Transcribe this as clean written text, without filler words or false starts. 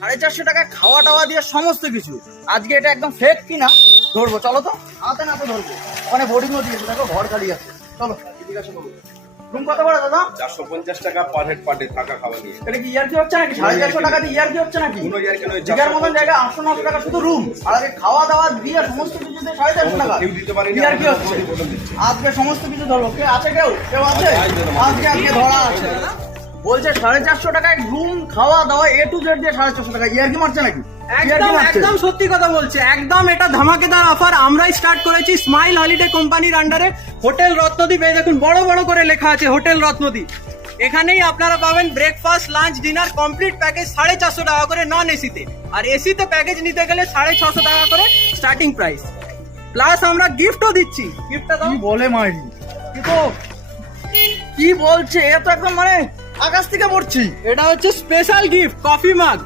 450 টাকা খাওয়া টাওয়া দিয়ে সমস্ত কিছু। আজকে এটা একদম ফেক কিনা ধরবো, চলো তো, হাতে নাতে ধরবো। ওখানে বোর্ডিংও দিয়েছে, দেখো ঘর খালি আছে। চলো জিজ্ঞাসা করবো রুম কত বড় দাদা? 450 টাকা পার হেড পার ডে থাকা খাওয়া নিয়ে। এটা কি ইয়ার কি হচ্ছে নাকি? 450 টাকা দিয়ে ইয়ার কি হচ্ছে নাকি? কোনো ইয়ার কেন জায়গার মতন জায়গা 800-900 টাকা শুধু রুম, আর আগে খাওয়া দাওয়া দিয়ে সমস্ত কিছু দিয়ে 450 টাকা। কেউ দিতে পারেনি, ইয়ার কি হচ্ছে? আজকে সমস্ত কিছু ধরবো। কে আছে? কেউ আছে? আজকে ধরা আছে। বলছে 450 টাকায় রুম খাওয়া দাওয়া এ টু জেড দিয়ে 450 টাকা। ইয়ার কি মারছে নাকি? একদম একদম সত্যি কথা বলছে, একদম এটা ধামাকেদার অফার আমরাই স্টার্ট করেছি স্মাইল হলিডে কোম্পানির আন্ডারে। হোটেল রত্নদ্বীপ, এই দেখুন বড় বড় করে লেখা আছে হোটেল রত্নদ্বীপ। এখানেই আপনারা পাবেন breakfast lunch dinner complete package 450 টাকা করে নন এসিতে, আর এসিতে প্যাকেজ নিতে গেলে 650 টাকা করে স্টার্টিং প্রাইস। প্লাস আমরা গিফটও দিচ্ছি। গিফটটা দাও। কি বলে মাইরি, কি বলছে? এ তো একদম মানে আকাশ থেকে পড়ছি। এটা হচ্ছে স্পেশাল গিফট কফি মাগ।